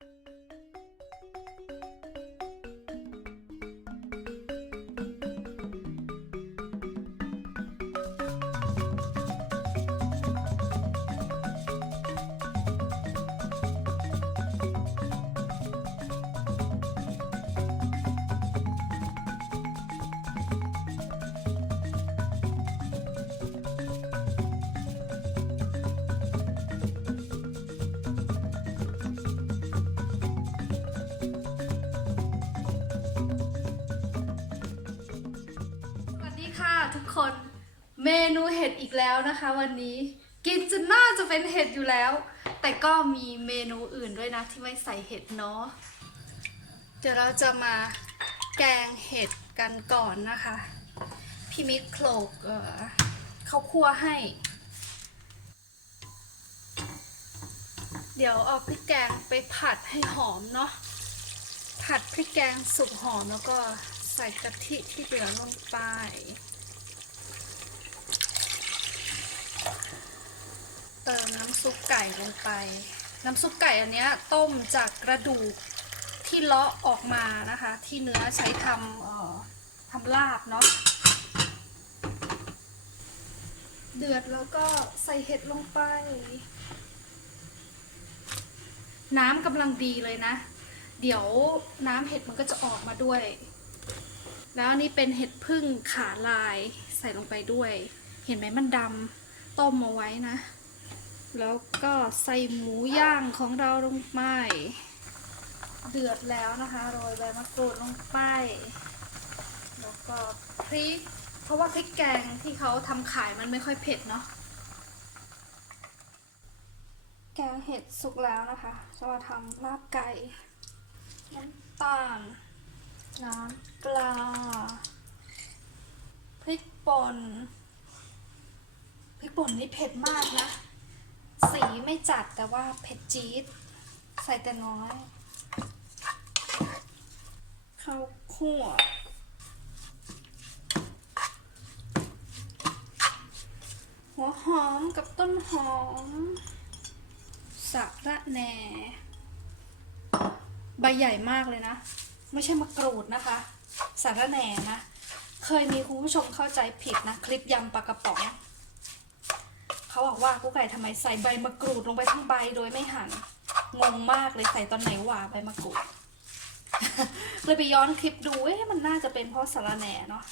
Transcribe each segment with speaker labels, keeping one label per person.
Speaker 1: ส มนูเห็ดอีกแล้วนะคะ วันนี้กินจนน่าจะเป็นเห็ดอยู่แล้ว แต่ก็มีเมนูอื่นด้วยนะที่ไม่ใส่เห็ดเนาะเดี๋ยวเราจะมาแกงเห็ดกันก่อนนะคะ พี่มิกโคลกเขาคั่วให้ เดี๋ยวเอาพริกแกงไปผัดให้หอมเนาะผัดพริกแกงสุกหอมแล้วก็ใส่กะทิที่เหลือลงไป ติมน้ำซุปไก่ลงไป น้ำซุปไก่อันนี้ต้มจากกระดูกที่เลาะออกมานะคะ ที่เนื้อใช้ทำเอ่อทำลาบเนาะเดือดแล้วก็ใส่เห็ดลงไป น้ำกำลังดีเลยนะ เดี๋ยวน้ำเห็ดมันก็จะออกมาด้วย แล้วอันนี้เป็นเห็ดพึ่งขาลายใส่ลงไปด้วย เห็นไหมมันดำต้มเอาไว้นะ แล้วก็ใส่หมูย่างของเราลงไป เดือดแล้วนะคะโรยใบมะกรูดลงไป แล้วก็พริก เพราะว่าพริกแกงที่เขาทำขายมันไม่ค่อยเผ็ดเนาะแกงเห็ดสุกแล้วนะคะจะมาทำลาบไก่น้ำตาลน้ำปลาพริกป่นพริกป่นนี่เผ็ดมากนะ สีไม่จัดแต่ว่าเผ็ดจี๊ด ใส่แต่น้อย ข้าวคั่วหัวหอมกับต้นหอมสะระแหน่ ใบใหญ่มากเลยนะ ไม่ใช่มะกรูดนะคะสาระแหน่นะ เคยมีคุณผู้ชมเข้าใจผิดนะ คลิปยำปลากระป๋อง เขาบอกว่ากุ๊กไก่ทำไมใส่ใบมะกรูดลงไปทั้งใบโดยไม่หั่นงงมากเลยใส่ตอนไหนวะใบมะกรูดเลยไปย้อนคลิปดูเอ๊ะมันน่าจะเป็นเพราะสารแหน่เนาะ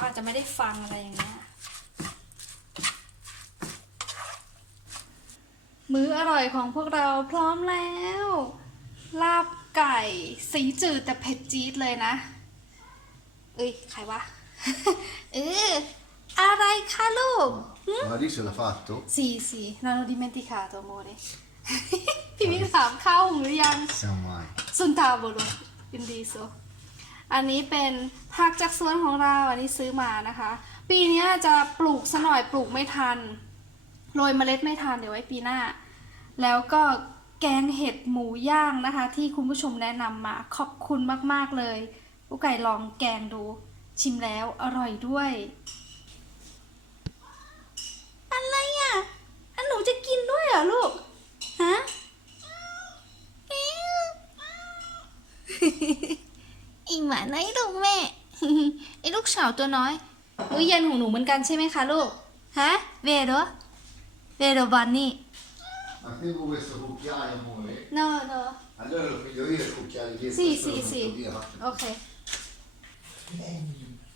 Speaker 1: อาจจะไม่ได้ฟังอะไรอย่างเงี้ยมื้ออร่อยของพวกเราพร้อมแล้ว ลาบไก่สีจืดแต่เผ็ดจี๊ดเลยนะ เอ้ย ใครวะ เออ อะไรคะลูก
Speaker 2: Maurizio l'ha fatto?
Speaker 1: Sì, sì, non ho dimenticato, amore. พี่มิกถามข้าวหุงหรือยัง
Speaker 2: Siamo mai.
Speaker 1: ซุนตาโบโลอินดีโซอันนี้เป็นผักจากสวนของเรา อันนี้ซื้อมานะคะ ปีเนี้ยจะปลูกซะหน่อยปลูกไม่ทัน โรยเมล็ดไม่ทันเดี๋ยวไว้ปีหน้า แล้วก็แกงเห็ดหมูย่างนะคะ ที่คุณผู้ชมแนะนำมาขอบคุณมากๆเลยลูกไก่ลองแกงดูชิมแล้วอร่อยด้วย อะไรอะอันหนูจะกินด้วยเห รอลูก ฮะอีหมาน้อยลูกแม่ไอ้ลูกสาวตัวน้อยมื้อเย็นของหนูเหมือนกันใช่ไหมคะลูก ฮะ เวโรเวโรบอนนี่
Speaker 2: Ma tengo questo cucchiaio, amore.
Speaker 1: no no
Speaker 2: Allora lo piglio io il cucchiaio dietro.
Speaker 1: Sì,
Speaker 2: questo
Speaker 1: sì,
Speaker 2: lo
Speaker 1: sì.
Speaker 2: butto via, faccio-
Speaker 1: โอเค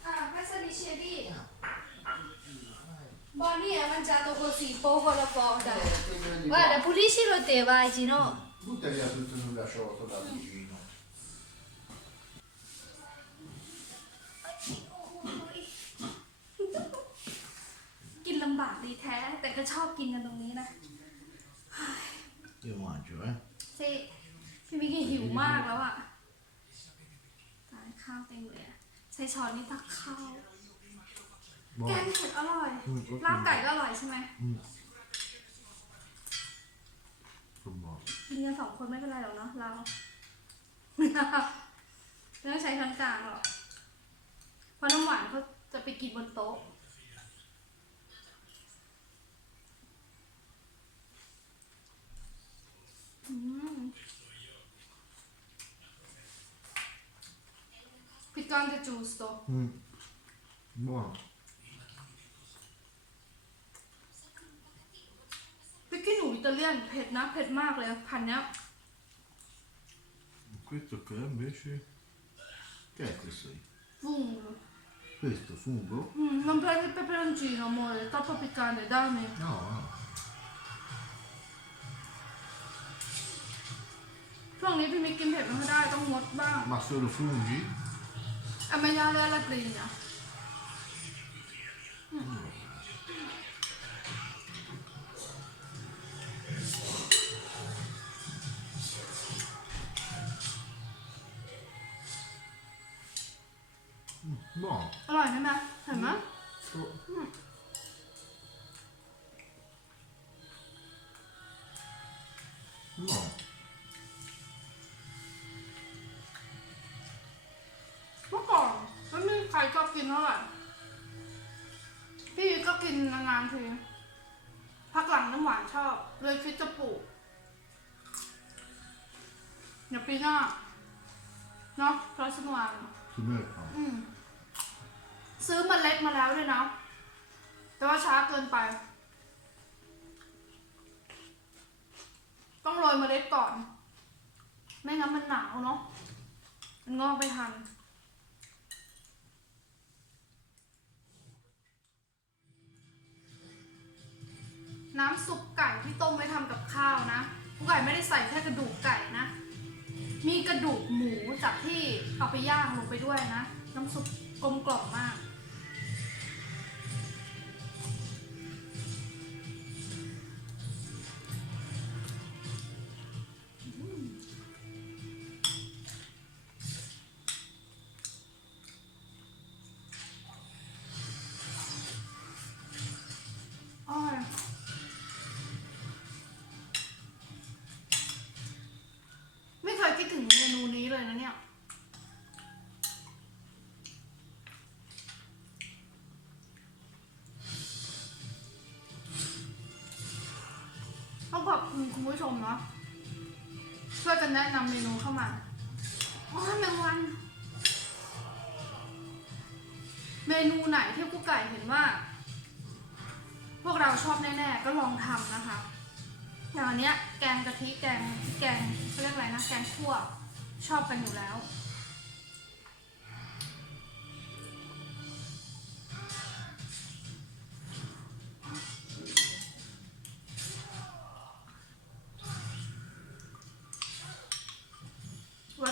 Speaker 1: อ่าไม่สนิเชดี้บอนนี่มันจะตัวสีโป๊กละปอดา
Speaker 2: Prendi-
Speaker 1: Guarda, puliscilo te, vai, Gino.
Speaker 2: Butta via tutto in un lasciotto da vicino.
Speaker 1: กินลำบากดีแท้แต่ก็ชอบกินกันตรงนี้นะ
Speaker 2: Io mangio, eh.
Speaker 1: เซ่พี่มิกกี้หิวมากแล้วอะทานข้าวเต็มเลยอะใช้ช้อนนี่ตักข้าว แกงเผ็ดอร่อยลาบไก่ก็อร่อยใช่ไหม
Speaker 2: อื
Speaker 1: มผกันสองคนไม่เป็นไรหรอกเนาะเราไม่ต้องใช้ช้อนกลางหรอกเพราะน้ำหวานเขาจะไปกินบนโต๊ะ อืมกา
Speaker 2: นจะ
Speaker 1: จูสโต อืมบอก ตาเลียนเผ็ดนะเผ็ดมากเลยพันเนี้ย
Speaker 2: Questo che è invece... Che è questo?
Speaker 1: ฟุ้ง
Speaker 2: Questo fungo?
Speaker 1: Mm, non prendi il peperoncino, amore, è troppo piccante, dammi.
Speaker 2: No, no.
Speaker 1: ช่วงนี้พี่มิกกินเผ็ดไม่ค่อยได้ต้องงดบ้าง
Speaker 2: Ma solo funghi?
Speaker 1: อเมยาเลลาตรีเนี่ ย
Speaker 2: Buono.
Speaker 1: อร่อยใช่ไหมเห็นไหม
Speaker 2: Oh. Buono.
Speaker 1: เมื่อก่อนไม่มีใครชอบกินเท่าไหร่พี่ก็กินนานๆทีพักหลังน้ำหวานชอบ เลยคิดจะปลูกเดี๋ยวปีหน้าเนาะเพราะสนวาน
Speaker 2: Si merita.
Speaker 1: อืม ซื้อเมาเล็ดมาแล้วด้วยนะ แต่ว่าช้าเกินไป ต้องโรยมเมล็ดก่อน ไม่งั้นมันหนาวเนาะ มันงอกไปทันน้ำซุปไก่ที่ต้มไว้ทำกับข้าวนะกุ๊กไก่ไม่ได้ใส่แค่กระดูกไก่นะ มีกระดูกหมูจากที่เอาไปย่างลงไปด้วยนะ น้ำซุปกลมกล่อมมาก ผู้ชมเนาะช่วยกันแนะนำเมนูเข้ามาอ๋อแมงวัน เมนูไหนที่กุ๊กไก่เห็นว่า พวกเราชอบแน่ๆก็ลองทำนะคะ อย่างอันเนี้ยแกงกะทิแกงแกงเขาเรียกอะไรนะแกงคั่วชอบกันอยู่แล้ว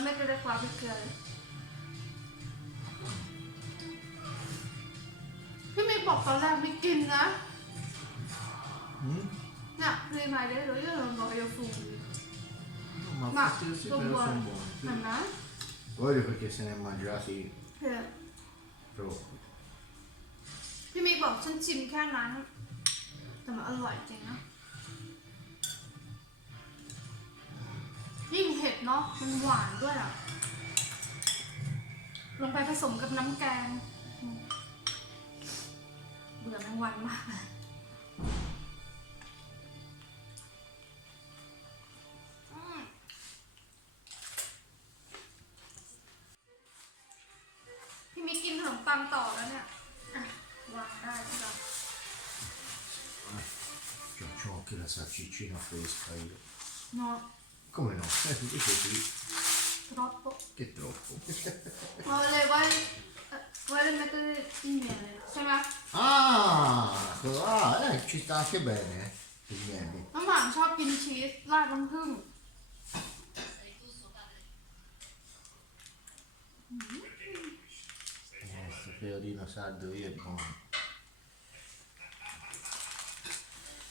Speaker 1: Vuoi mettere qua il bicchiere? พี่มิกบอกตอนแรกไม่กินนะ
Speaker 2: Mm?
Speaker 1: เนี่ยรีมายได้เลยยังลองยฟู
Speaker 2: No, ma,
Speaker 1: Ma
Speaker 2: questi sì,
Speaker 1: sono
Speaker 2: però
Speaker 1: buoni.
Speaker 2: sono buoni. sì.
Speaker 1: เห็นไหม
Speaker 2: Voglio perché se ne è mangiati
Speaker 1: เผ็ด
Speaker 2: troppo.
Speaker 1: พี่มิกบอกฉันชิมแค่นั้น แต่มันอร่อยจริงนะ ยิ่งเห็ดเนาะมันหวานด้วยอะ ลงไปผสมกับน้ำแกงอืมเบื่อแมงวันมากเลยอืมพี่มิกกินขนมปังต่อแล้วเนี่ยอะวางได้ใช่ปะ
Speaker 2: Cioè, c'ho anche la salsiccina fresca io.
Speaker 1: เนาะ
Speaker 2: Come no? Eh, invece sì.
Speaker 1: troppo
Speaker 2: Che troppo.
Speaker 1: ma le vuoi eh, vuoi mettere il miele ใช่ไหม
Speaker 2: ah, ah, eh, ci sta anche bene. eh, Il miele.
Speaker 1: น้ำหวานชอบกินชีสราดน้ำผึ้ง
Speaker 2: Eh, Questo fiorino sardo io è buono.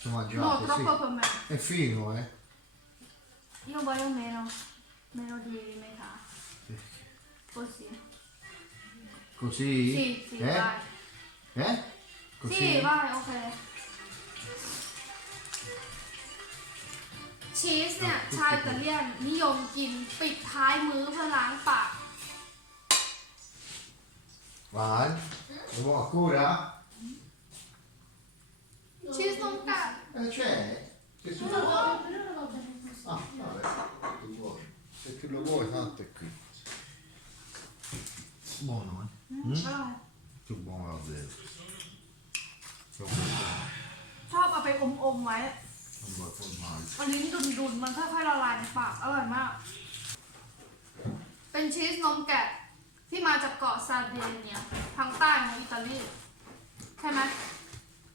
Speaker 2: Lo
Speaker 1: no
Speaker 2: mangiate,
Speaker 1: troppo
Speaker 2: sì.
Speaker 1: per me
Speaker 2: È fino, eh?
Speaker 1: Io voglio meno meno di metà così
Speaker 2: Così?
Speaker 1: sì sì
Speaker 2: eh?
Speaker 1: vai
Speaker 2: Eh? Così?
Speaker 1: sì vai ok ชีสเนี่ย ชาวอิตาเลียนนิยมกินปิดท้ายมื้อเพื่อล้างปาก
Speaker 2: Vai. Lo vuoi ancora?
Speaker 1: ชีสต้องกัด
Speaker 2: Eh, c'è. Che tu lo vuoi? Ah, vabbè, tu vuoi. Se tu lo vuoi, tanto è qui. Buono, eh?
Speaker 1: อร่อย
Speaker 2: Che buono davvero. Proprio buono.
Speaker 1: ชอบเอาไปอมๆไว้
Speaker 2: Un bel formaggio.
Speaker 1: อันนี้ดุนๆมันค่อยๆละลายในปากอร่อยมาก เป็นชีสนมแกะที่มาจากเกาะซาร์เดเนียทางใต้ของอิตาลีใช่ไหม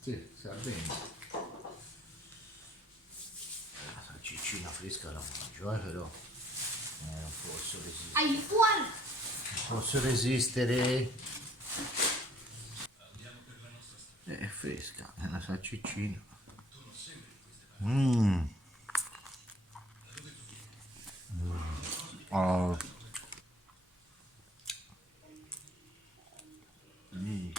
Speaker 2: Sì, sa bene. La salciccina fresca la mangio, eh, però. non posso resistere.
Speaker 1: Hai fuori!
Speaker 2: Non posso resistere. Andiamo per la nostra strada. È fresca, è una salciccina. Mmm. Mm. Oh. Mm.